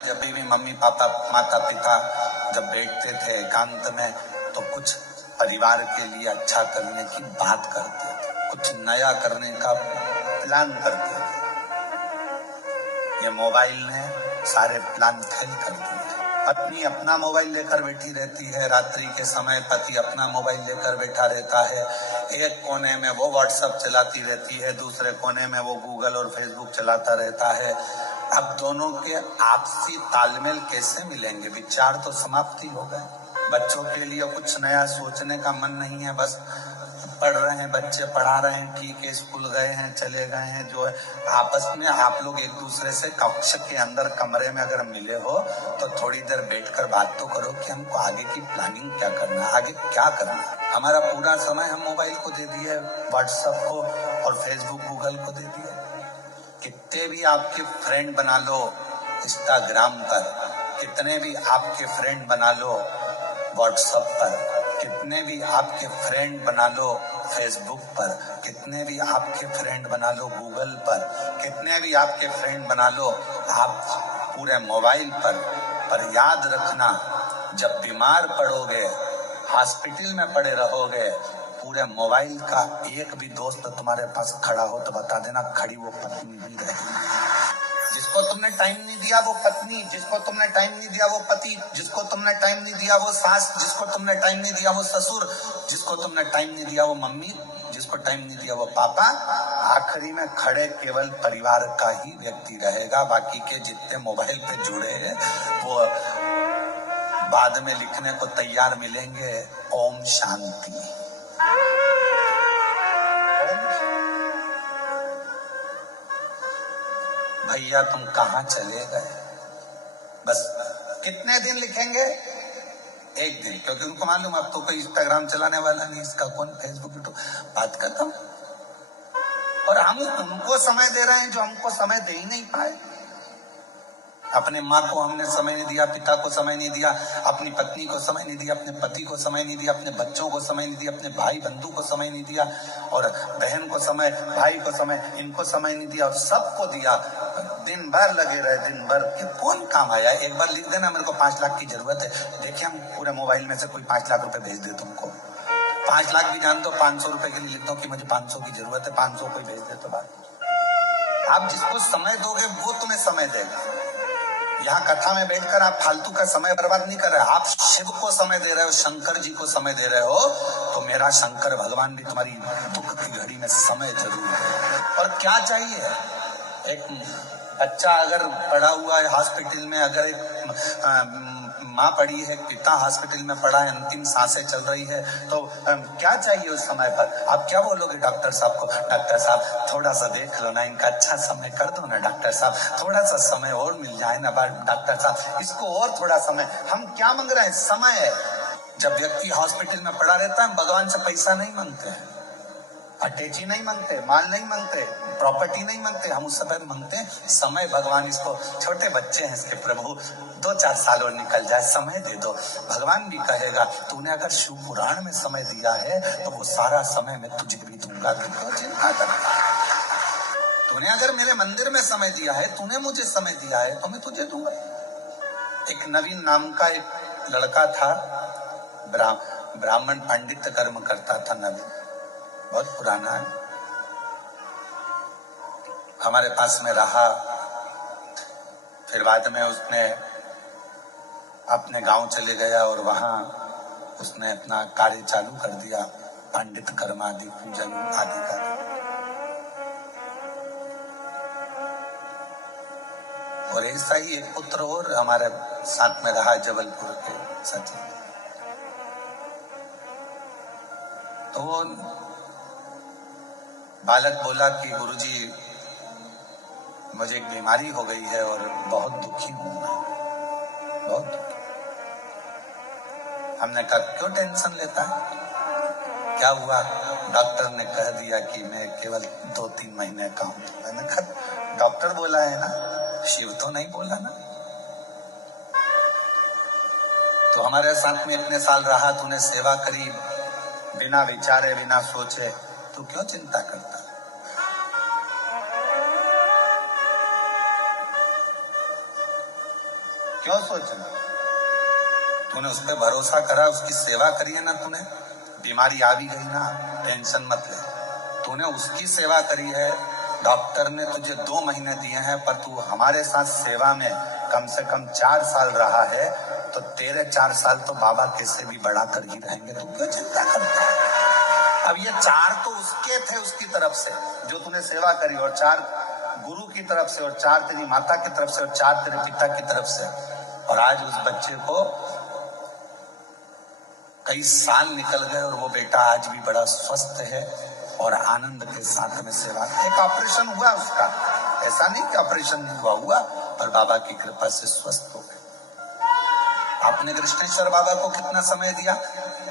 जब भी mummy papa माता पिता जब बैठते थे एकांत में तो कुछ परिवार के लिए अच्छा करने की बात करते थे, कुछ नया करने का प्लान करते थे। ये मोबाइल ने सारे प्लान फेल कर दिए। पत्नी अपना मोबाइल लेकर बैठी रहती है, रात्रि के समय पति अपना मोबाइल लेकर बैठा रहता है। एक कोने में वो व्हाट्सएप चलाती रहती है, दूसरे कोने में वो गूगल और फेसबुक चलाता रहता है। अब दोनों के आपसी तालमेल कैसे मिलेंगे? विचार तो समाप्ति हो गए। बच्चों के लिए कुछ नया सोचने का मन नहीं है, बस पढ़ रहे हैं बच्चे, पढ़ा रहे हैं, ठीक है, स्कूल गए हैं, चले गए हैं। जो है आपस में आप लोग एक दूसरे से कक्ष के अंदर कमरे में अगर मिले हो तो थोड़ी देर बैठकर बात तो करो कि हमको आगे की प्लानिंग क्या करना है, आगे क्या करना है। हमारा पूरा समय हम मोबाइल को दे दिए, व्हाट्सएप को और फेसबुक गूगल को दे दिए। कितने भी आपके फ्रेंड बना लो इंस्टाग्राम पर, कितने भी आपके फ्रेंड बना लो व्हाट्सएप पर, कितने भी आपके फ्रेंड बना लो फेसबुक पर, कितने भी आपके फ्रेंड बना लो गूगल पर, कितने भी आपके फ्रेंड बना लो आप पूरे मोबाइल पर याद रखना, जब बीमार पड़ोगे, हॉस्पिटल में पड़े रहोगे, पूरे मोबाइल का एक भी दोस्त तुम्हारे पास खड़ा हो तो बता देना खड़ी वो पत्नी भी रहेगी। जिसको तुमने टाइम नहीं दिया वो पत्नी, जिसको तुमने टाइम नहीं दिया वो पति, जिसको तुमने टाइम नहीं दिया वो सास, जिसको तुमने टाइम नहीं दिया वो ससुर, जिसको तुमने टाइम नहीं दिया वो मम्मी, जिसको टाइम नहीं दिया वो पापा। आखिरी में खड़े केवल परिवार का ही व्यक्ति रहेगा। बाकी के जितने मोबाइल पे जुड़े हैं वो बाद में लिखने को तैयार मिलेंगे ओम शांति। भैया तुम कहाँ चले गए? बस कितने दिन लिखेंगे? एक दिन, क्योंकि उनको मालूम अब तो कोई इंस्टाग्राम चलाने वाला नहीं, इसका कौन फेसबुक यूट्यूब, बात खत्म। और हम उनको समय दे रहे हैं जो हमको समय दे ही नहीं पाए। अपने माँ को हमने समय नहीं दिया, पिता को समय नहीं दिया, अपनी पत्नी को समय नहीं दिया, अपने पति को समय नहीं दिया, अपने बच्चों को समय नहीं दिया, अपने भाई बंधु को समय नहीं दिया, और बहन को समय, भाई को समय, इनको समय नहीं दिया, और सबको दिया। दिन भर लगे रहे, दिन भर कि कौन काम आया? एक बार लिख देना मेरे को 5 लाख की जरूरत है, देखिए हम पूरे मोबाइल में से कोई 5 लाख रुपए भेज दे तुमको। 5 लाख भी जान दो, 500 रुपए के लिए लिख दो कि मुझे 500 की जरूरत है, 500 कोई भेज दे तो बात। आप जिसको समय दोगे वो तुम्हें समय देगा। यहाँ कथा में बैठकर आप फालतू का समय बर्बाद नहीं कर रहे, आप शिव को समय दे रहे हो, शंकर जी को समय दे रहे हो, तो मेरा शंकर भगवान भी तुम्हारी दुख की घड़ी में समय जरूर है। और क्या चाहिए? एक बच्चा अगर पड़ा हुआ है हॉस्पिटल में, अगर एक माँ पड़ी है, पिता हॉस्पिटल में पड़ा है, अंतिम सांसें चल रही है, तो क्या चाहिए उस समय पर? आप क्या बोलोगे डॉक्टर साहब को? डॉक्टर साहब थोड़ा सा देख लो ना, इनका अच्छा समय कर दो ना, डॉक्टर साहब थोड़ा सा समय और मिल जाए ना, डॉक्टर साहब इसको और थोड़ा समय। हम क्या मांग रहे हैं? समय। जब व्यक्ति हॉस्पिटल में पड़ा रहता है, भगवान से पैसा नहीं मांगते हैं, अटैची नहीं मांगते, माल नहीं मांगते, प्रॉपर्टी नहीं मांगते, हम उस समय मांगते हैं समय। भगवान इसको, छोटे बच्चे हैं इसके प्रभु, 2-4 साल और निकल जाए, समय दे दो। भगवान भी कहेगा तूने अगर शिव पुराण में समय दिया है तो वो सारा समय मैं तुझे भी दूंगा, तो चिंता कर। तूने अगर मेरे मंदिर में समय दिया है, तूने मुझे समय दिया है, तो मैं तुझे दूंगा। एक नवीन नाम का एक लड़का था, ब्राह्मण पंडित कर्म करता था, नवीन, बहुत पुराना है, हमारे पास में रहा। फिर बाद में उसने अपने गांव चले गया और वहां उसने अपना कार्य चालू कर दिया, पंडित कर्म आदि, पूजन आदि का। और ऐसा ही एक पुत्र और हमारे साथ में रहा, जबलपुर के सचिन। तो वो बालक बोला कि गुरुजी मुझे एक बीमारी हो गई है और बहुत दुखी हूं मैं, बहुत दुखी। हमने कहा क्यों टेंशन लेता है, क्या हुआ? डॉक्टर ने कह दिया कि मैं केवल 2-3 महीने का हूं। मैंने कहा डॉक्टर बोला है ना, शिव तो नहीं बोला ना। तो हमारे साथ में इतने साल रहा, तूने सेवा करी, बिना विचारे बिना सोचे, तू क्यों चिंता करता? क्यों सोचना? तूने उस पर भरोसा करा, उसकी सेवा करी है ना तूने, बीमारी आ भी गई ना, टेंशन मत ले, तूने उसकी सेवा करी है। डॉक्टर ने तुझे 2 महीने दिए हैं, पर तू हमारे साथ सेवा में कम से कम 4 साल रहा है, तो तेरे 4 साल तो बाबा कैसे भी बढ़ा कर ही रहेंगे। तू क्यों चिंता करता है? अब ये 4 तो उसके थे, उसकी तरफ से जो तूने सेवा करी, और 4 गुरु की तरफ से, और 4 तेरी माता की तरफ से, और 4 तेरे पिता की तरफ से। और आज उस बच्चे को कई साल निकल गए और वो बेटा आज भी बड़ा स्वस्थ है और आनंद के साथ में सेवा। एक ऑपरेशन हुआ उसका, ऐसा नहीं कि ऑपरेशन नहीं हुआ, पर बाबा की कृपा से स्वस्थ हो गए। आपने कृष्णेश्वर बाबा को कितना समय दिया,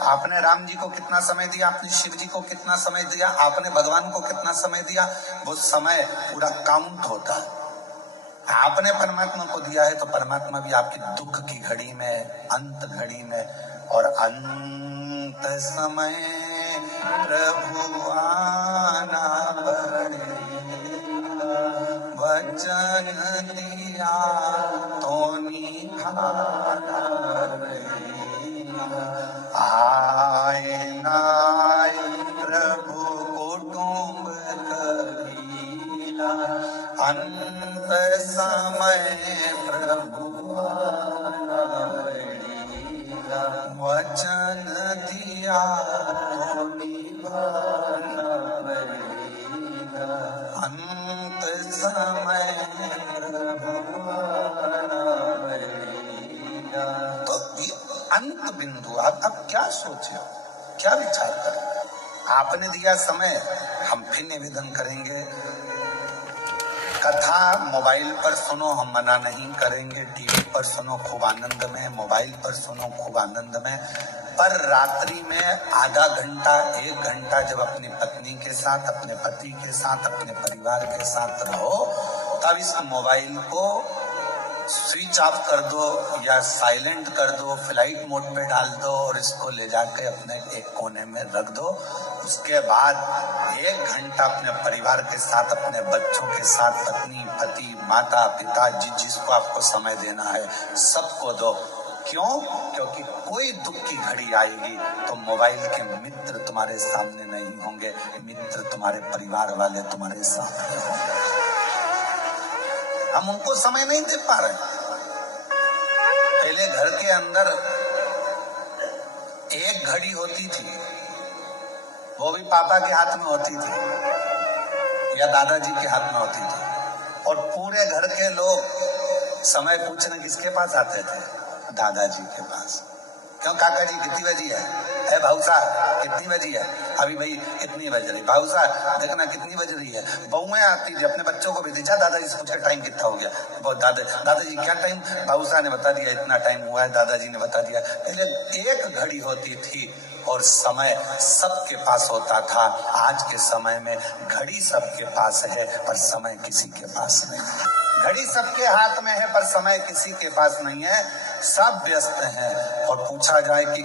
आपने राम जी को कितना समय दिया, आपने शिव जी को कितना समय दिया, आपने भगवान को कितना समय दिया, वो समय पूरा काउंट होता है। आपने परमात्मा को दिया है तो परमात्मा भी आपकी दुख की घड़ी में, अंत घड़ी में, और अंत समय प्रभु आना पड़ेगा, वचन दिया तो निभाना पड़ेगा। आए नाय प्रभु कुटुंब कबीला, अंत समय प्रभु आना पड़ेगा, वचन दिया तो निभाना पड़ेगा, अंत समय प्रभु आना पड़ेगा। तो ये अंत बिंदु, आप क्या सोचे हो, क्या विचार करें? आपने दिया समय, हम फिर निवेदन करेंगे, कथा मोबाइल पर सुनो, हम मना नहीं करेंगे, टीवी पर सुनो खूब आनंद में, मोबाइल पर सुनो खूब आनंद में, पर रात्रि में आधा घंटा 1 घंटा जब अपनी पत्नी के साथ, अपने पति के साथ, अपने परिवार के साथ रहो, तब इस मोबाइल को स्विच ऑफ कर दो या साइलेंट कर दो, फ्लाइट मोड पे डाल दो और इसको ले जाके अपने एक कोने में रख दो। उसके बाद 1 घंटा अपने परिवार के साथ, अपने बच्चों के साथ, पत्नी, पति, माता, पिता, जिसको आपको समय देना है सबको दो। क्यों? क्योंकि कोई दुख की घड़ी आएगी तो मोबाइल के मित्र तुम्हारे सामने नहीं होंगे, मित्र तुम्हारे परिवार वाले तुम्हारे सामने होंगे। हम उनको समय नहीं दे पा रहे। पहले घर के अंदर एक घड़ी होती थी, वो भी पापा के हाथ में होती थी या दादाजी के हाथ में होती थी, और पूरे घर के लोग समय पूछने किसके पास आते थे? दादाजी के पास। क्यों काका जी कितनी बजी है? अरे भाऊ साहब कितनी बजी है? अभी भाई कितनी बज रही? भाऊ साहब देखना कितनी बज रही है। बहुएं आती थी, अपने बच्चों को भी दीजा, दादाजी से पूछकर टाइम कितना हो गया। दादाजी क्या टाइम? भाऊ साहब ने बता दिया, इतना टाइम हुआ है, दादाजी ने बता दिया। पहले एक घड़ी होती थी और समय सबके पास होता था। आज के समय में घड़ी सबके पास है पर समय किसी के पास नहीं। घड़ी सबके हाथ में है पर समय किसी के पास नहीं है। सब व्यस्त हैं, और पूछा जाए कि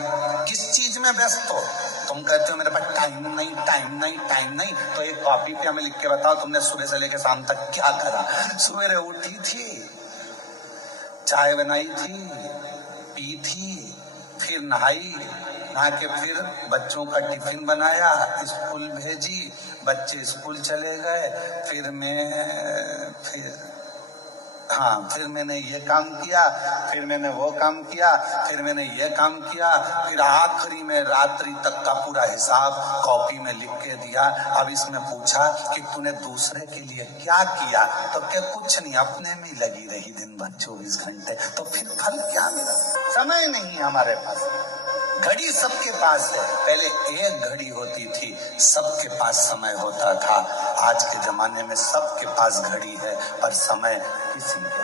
किस चीज में व्यस्त हो, तुम कहते हो मेरे पास टाइम नहीं, टाइम नहीं, टाइम नहीं। तो एक कॉपी पे हमें लिख के बताओ तुमने सुबह से लेकर शाम तक क्या करा। सवेरे उठी थी, चाय बनाई थी, पी थी, फिर नहाई, नहा के फिर बच्चों का टिफिन बनाया, स्कूल भेजी, बच्चे स्कूल चले गए, फिर मैंने ये काम किया, फिर मैंने वो काम किया, फिर मैंने ये काम किया, फिर आखिरी में रात्रि तक का पूरा हिसाब कॉपी में लिख के दिया। अब इसमें पूछा कि तूने दूसरे के लिए क्या किया, तो क्या कुछ नहीं, अपने में लगी रही दिन भर 24 घंटे, तो फिर फल क्या मिला? समय नहीं हमारे पास। घड़ी सबके पास है, पहले एक घड़ी होती थी, सबके पास समय होता था। आज के जमाने में सबके पास घड़ी है पर समय किसी के